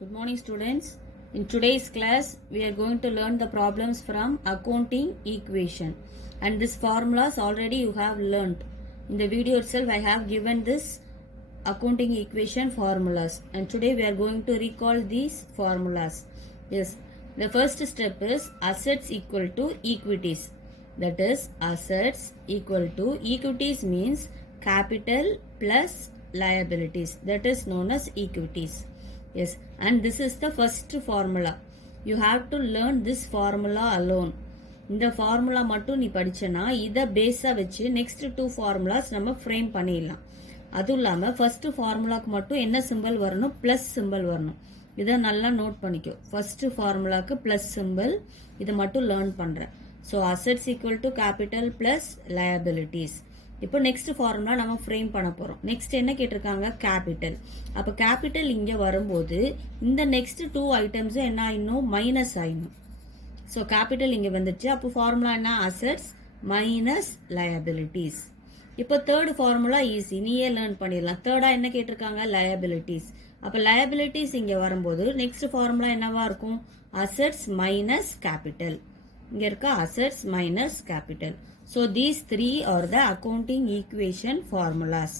Good morning students. In today's class we are going to learn the problems from accounting equation, and this formulas already you have learned. In the video itself I have given this accounting equation formulas, and today we are going to recall these formulas. Yes, the first step is assets equal to equities. That is, assets equal to equities means capital plus liabilities. That is known as equities. Yes, and this is the first formula. You have to learn this formula alone. இந்த formula மட்டும் நீ படிச்சனா இதை பேஸா வச்சு next 2 formulas நம்ம frame பண்ணிடலாம். அதுவும் இல்லாம first ஃபார்முலாக்கு மட்டும் என்ன சிம்பிள் வரணும், பிளஸ் சிம்பிள் வரணும். இதை நல்லா நோட் பண்ணிக்கோ. ஃபர்ஸ்ட் ஃபார்முலாக்கு பிளஸ் சிம்பிள், இதை மட்டும் லேர்ன் பண்றேன். So assets equal to capital plus liabilities. இப்போ நெக்ஸ்ட் ஃபார்முலா நம்ம ஃப்ரேம் பண்ண போறோம். நெக்ஸ்ட் என்ன கேட்டிருக்காங்க, கேபிட்டல். அப்ப கேபிட்டல் இங்க வரும்போது இந்த நெக்ஸ்ட் 2 ஐட்டம்ஸும் என்ன ஆயிடணும், மைனஸ் ஆயிடணும். ஸோ கேபிட்டல் இங்க வந்துச்சு. அப்போ ஃபார்முலா என்ன, அசெட்ஸ் மைனஸ் லயபிலிட்டிஸ். இப்போ தேர்ட் ஃபார்முலா ஈஸி, நீயே லேர்ன் பண்ணிடலாம். தேர்டா என்ன கேட்டிருக்காங்க, லயபிலிட்டிஸ். அப்ப லயபிலிட்டிஸ் இங்க வரும்போது நெக்ஸ்ட் ஃபார்முலா என்னவா இருக்கும், அசெட்ஸ் மைனஸ் கேபிட்டல். இங்க இருக்க assets minus capital. So these three are the accounting equation formulas.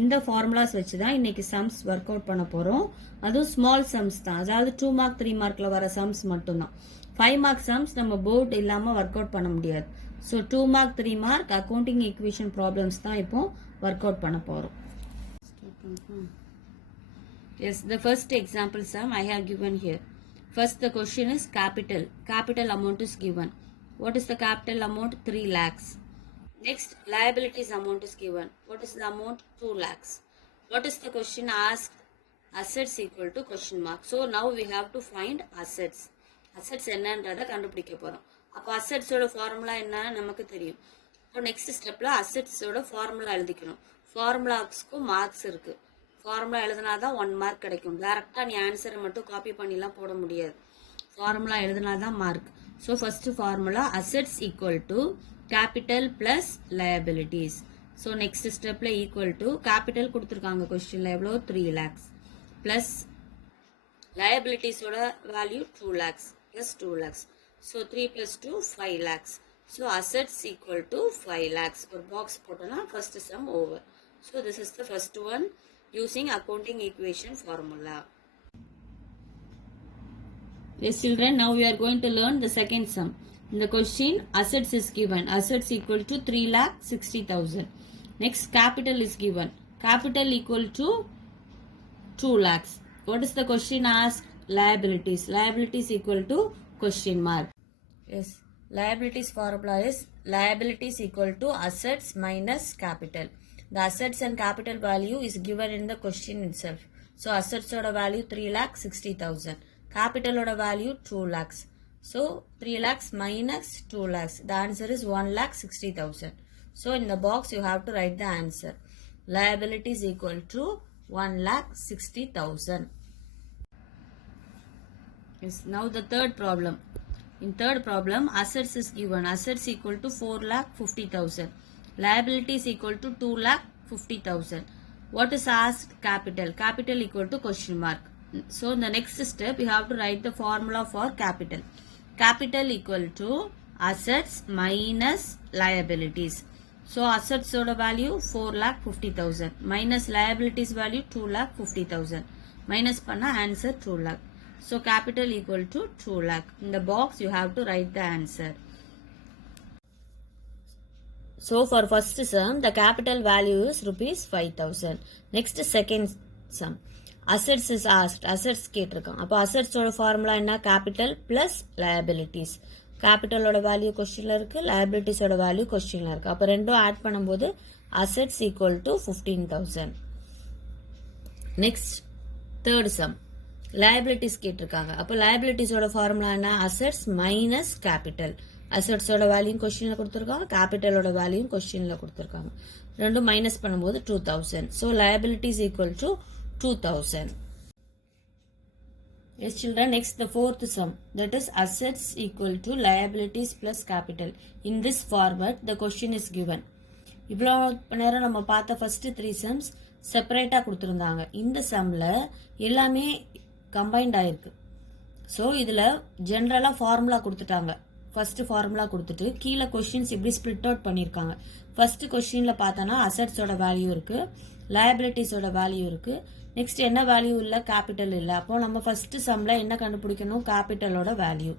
இந்த ஃபார்முலாஸ் வச்சு தான் இன்னைக்கு சம்ஸ் ஒர்க் அவுட் பண்ண போறோம். அதுவும் ஸ்மால் சம்ஸ் தான், அதாவது 2 மார்க் 3 மார்க்ல வர சம்ஸ் மட்டும்தான். 5 மார்க் சம்ஸ் நம்ம போர்டு இல்லாம ஒர்க் அவுட் பண்ண முடியாது. So 2 mark 3 mark accounting equation problems தான் இப்போ ஒர்க் அவுட் பண்ண போறோம். Yes, the first example sum I have given here. First the question is capital. Capital amount is given. What is the capital amount? 3 lakhs. Next, liabilities amount is given. What is the amount? 2 lakhs. What is the question asked? Assets equal to question mark. So now we have to find assets. Assets என்னன்றதை கண்டுபிடிக்க போறோம். அப்ப அசெட்ஸோட formula என்ன நமக்கு தெரியும். இப்போ next ஸ்டெப்ல அசெட்ஸோட ஃபார்முலா எழுதிக்கணும். ஃபார்முலாஸ்க்கும் மார்க்ஸ் இருக்கு. ஃபார்முலா எழுதினாதான் 1 மார்க் கிடைக்கும். டைரக்டா நீ ஆன்சரை மட்டும் காப்பி பண்ணிலாம் போட முடியாது. ஃபார்முலா எழுதினாதான் mark. So first formula, assets equal to capital plus liabilities. So next step la equal to capital கொடுத்திருக்காங்க questionல எவ்வளோ 3 lakhs plus liabilities ஓட value 2 lakhs plus 2 lakhs. So 3 plus 2 5 lakhs. So assets equal to 5 lakhs. ஒரு box போட்டோம்னா first sum over. So this is the first one using accounting equation formula. Yes children, now we are going to learn the second sum. In the question, assets is given. Assets equal to 3,60,000. Next, capital is given. Capital equal to 2 lakhs. What is the question asked? Liabilities. Liabilities equal to question mark. Yes, liabilities formula is liabilities equal to assets minus capital. The assets and capital value is given in the question itself. So assets oda value 3,60,000. Capital oda value 2 lakhs. So 3 lakhs minus 2 lakhs. The answer is 1,60,000. So in the box you have to write the answer. Liability is equal to 1,60,000. Yes, now the third problem. In third problem, assets is given. Assets equal to 4,50,000. Liability is equal to 2,50,000. What is asked? Capital. Capital equal to question mark. So in the next step you have to write the formula for capital. Capital equal to assets minus liabilities. So assets oda value 4,50,000 minus liabilities value 2,50,000. Minus panna answer 2 lakh. So capital equal to 2 lakh. In the box you have to write the answer. So for first sum the capital value is rupees 5,000. Next second sum. Assets is asked. Assets கேட்டிருக்கான். அப்போ assets ஓட formula என்ன, capital plus liabilities. கேபிட்டலோட value கொஸ்டின்ல இருக்கு, liabilities ஓட value கொஸ்டின்ல இருக்கு. அப்போ ரெண்டும் ஆட் பண்ணும்போது assets equal to 15,000. Next third sum, liabilities கேட்டிருக்காங்க. அப்போ liabilities ஓட ஃபார்முலா என்ன, assets மைனஸ் கேபிட்டல். assets ஓட வேல்யூ கொஸ்டின்ல கொடுத்துருக்காங்க, கேபிட்டலோட வேல்யூ கொஸ்டின்ல கொடுத்துருக்காங்க. ரெண்டும் மைனஸ் பண்ணும்போது 2,000. So liabilities equal to 2,000. Yes children, next the fourth sum, that is assets equal to liabilities plus capital. In this format the question is given. இவ்வளோ நேரம் நம்ம பார்த்த first 3 sums செப்பரேட்டா கொடுத்திருந்தாங்க. இந்த சம்ல எல்லாமே கம்பைன்ட் ஆயிருக்கு. ஸோ இதில் ஜென்ரலாக ஃபார்முலா கொடுத்துட்டாங்க. ஃபர்ஸ்ட் ஃபார்முலா கொடுத்துட்டு கீழே கொஸ்டின்ஸ் இப்படி ஸ்பிளிட் அவுட் பண்ணியிருக்காங்க. ஃபர்ஸ்ட் கொஸ்டின்ல பார்த்தோன்னா அசட்ஸோட வேல்யூ இருக்கு, லயபிலிட்டிஸோட வேல்யூ இருக்கு. நெக்ஸ்ட் என்ன வேல்யூ இல்லை, கேபிட்டல் இல்லை. அப்போ நம்ம ஃபர்ஸ்ட் சம்ல என்ன கண்டுபிடிக்கணும், கேபிட்டலோட வேல்யூ.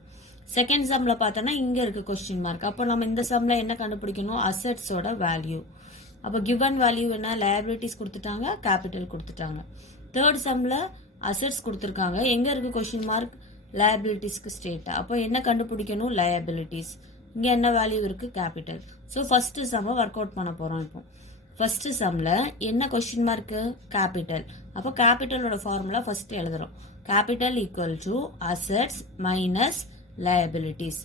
செகண்ட் சம்ல பார்த்தோன்னா இங்க இருக்கு கொஸ்டின் மார்க். அப்போ நம்ம இந்த சம்ல என்ன கண்டுபிடிக்கணும், அசட்ஸோட வேல்யூ. அப்போ கிவன் வேல்யூ என்ன, லயபிலிட்டிஸ் கொடுத்துட்டாங்க, கேபிட்டல் கொடுத்துட்டாங்க. தேர்ட் சம்ல அசட்ஸ் கொடுத்துருக்காங்க, எங்க இருக்கு கொஸ்டின் மார்க், லயபிலிட்டிஸ்க்கு ஸ்டேட்டா. அப்போ என்ன கண்டுபிடிக்கணும், லயபிலிட்டிஸ். இங்க என்ன வேல்யூ இருக்கு, கேபிட்டல். ஸோ ஃபர்ஸ்ட் சம்மை ஒர்க் அவுட் பண்ண போறோம். இப்போ ஃபர்ஸ்ட் சம்ல என்ன கொஸ்டின் மார்க், கேபிட்டல். அப்போ கேபிட்டலோட ஃபார்முலா ஃபர்ஸ்ட் எழுதுறோம். Capital equal to assets minus liabilities.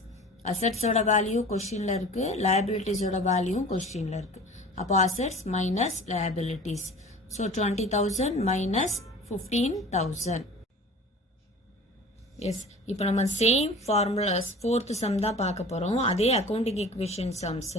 அசட்ஸோட வேல்யூ கொஸ்டின்ல இருக்கு, லயபிலிட்டிஸோட வேல்யூ கொஸ்டின்ல இருக்கு. அப்போ assets minus liabilities. So 20,000 minus 15,000. Yes, இப்போ நம்ம சேம் ஃபார்முலா ஃபோர்த் சம் தான் பார்க்க போகிறோம். அதே அக்கௌண்டிங் ஈக்குவேஷன் சம்ஸ்.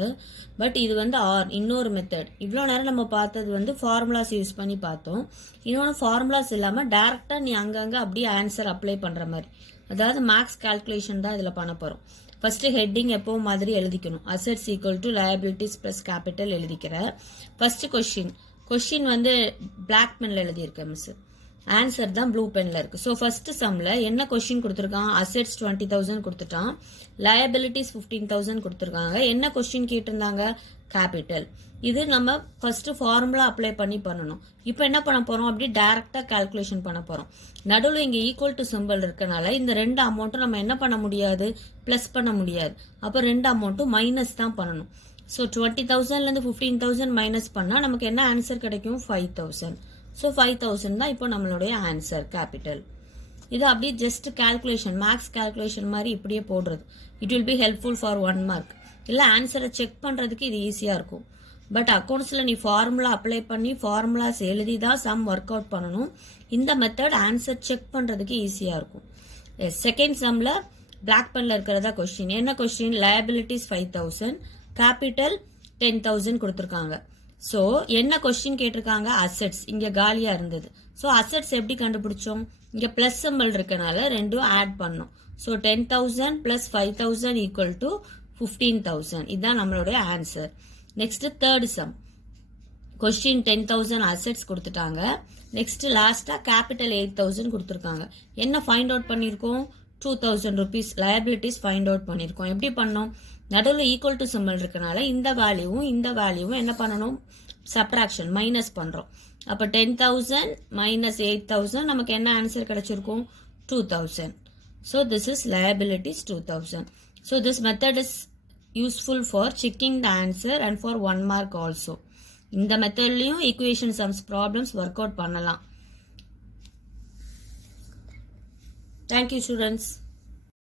பட் இது வந்து இன்னொரு மெத்தட். இவ்வளோ நேரம் நம்ம பார்த்தது வந்து ஃபார்முலாஸ் யூஸ் பண்ணி பார்த்தோம். இன்னொன்று ஃபார்முலாஸ் இல்லாமல் டேரெக்டாக நீ அங்கங்கே அப்படியே ஆன்சர் அப்ளை பண்ணுற மாதிரி, அதாவது மேக்ஸ் கால்குலேஷன் தான் இதில் பண்ண போகிறோம். ஃபர்ஸ்ட் ஹெட்டிங் எப்போ மாதிரி எழுதிக்கணும். Assets equal to liabilities plus capital எழுதிக்கிற. ஃபர்ஸ்ட் கொஸ்டின் வந்து பிளாக் பென்ல எழுதியிருக்கேன் மிஸ். ஆன்சர் தான் ப்ளூ பென்ல இருக்கு. ஸோ ஃபர்ஸ்ட் சம்ல என்ன கொஸ்டின் கொடுத்துருக்கான், அசெட்ஸ் 20,000 கொடுத்துட்டான், லயபிலிட்டிஸ் 15,000 கொடுத்துருக்காங்க. என்ன கொஸ்டின் கேட்டிருந்தாங்க, கேபிட்டல். இது நம்ம ஃபர்ஸ்ட் ஃபார்முலா அப்ளை பண்ணி பண்ணணும். இப்போ என்ன பண்ண போறோம், அப்படி டைரக்டா கால்குலேஷன் பண்ண போறோம். நடுவில் இங்க ஈக்குவல் டு சிம்பிள் இருக்கனால இந்த ரெண்டு அமௌண்ட்டும் நம்ம என்ன பண்ண முடியாது, பிளஸ் பண்ண முடியாது. அப்போ ரெண்டு அமௌண்ட்டும் மைனஸ் தான் பண்ணணும். ஸோ 20,000லேருந்து 15,000 மைனஸ் பண்ணா நமக்கு என்ன ஆன்சர் கிடைக்கும், 5,000. ஸோ 5,000 தான் இப்போ நம்மளுடைய ஆன்சர், கேபிட்டல். இது அப்படியே ஜஸ்ட் கால்குலேஷன், மேக்ஸ் கால்குலேஷன் மாதிரி இப்படியே போடுறது. It will be helpful for 1 mark. இல்லை ஆன்சரை செக் பண்ணுறதுக்கு இது ஈஸியாக இருக்கும். பட் அக்கௌண்ட்ஸில் நீ ஃபார்முலா அப்ளை பண்ணி ஃபார்முலாஸ் எழுதி தான் சம் ஒர்க் அவுட் பண்ணணும். இந்த மெத்தட் ஆன்சர் செக் பண்ணுறதுக்கு ஈஸியாக இருக்கும். செகண்ட் சம்மில் பிளாக் பென்ல இருக்கிறதா கொஸ்டின். என்ன கொஸ்டின், லயபிலிட்டிஸ் 5,000, கேபிட்டல் 10,000 கொடுத்துருக்காங்க. ஸோ என்ன கொஸ்டின் கேட்டிருக்காங்க, அசெட்ஸ். இங்கே காலியாக இருந்தது. ஸோ அசெட்ஸ் எப்படி கண்டுபிடிச்சோம், இங்கே பிளஸ் சிம்பிள் இருக்கனால ரெண்டும் ஆட் பண்ணோம். So 10,000 plus 5,000 equal to 15,000. இதுதான் நம்மளுடைய answer. Next third sum. Question 10,000 assets கொடுத்துட்டாங்க. நெக்ஸ்ட் லாஸ்டா கேபிட்டல் 8,000 கொடுத்துருக்காங்க. என்ன ஃபைண்ட் அவுட் பண்ணியிருக்கோம், 2,000 rupees லயபிலிட்டிஸ் ஃபைண்ட் அவுட் பண்ணியிருக்கோம். எப்படி பண்ணோம், நடுவில் ஈக்குவல் டு சிம்பிள் இருக்கனால இந்த வேல்யூவும் என்ன பண்ணணும், சப்ட்ராக்ஷன், மைனஸ் பண்றோம். அப்போ 10,000 மைனஸ் 8,000 நமக்கு என்ன ஆன்சர் கிடைச்சிருக்கும், 2,000. So this is liabilities 2,000. So this method is useful for checking the answer and for 1 mark also. இந்த மெத்தட்லயும் equation sums problems work out பண்ணலாம். Thank you students.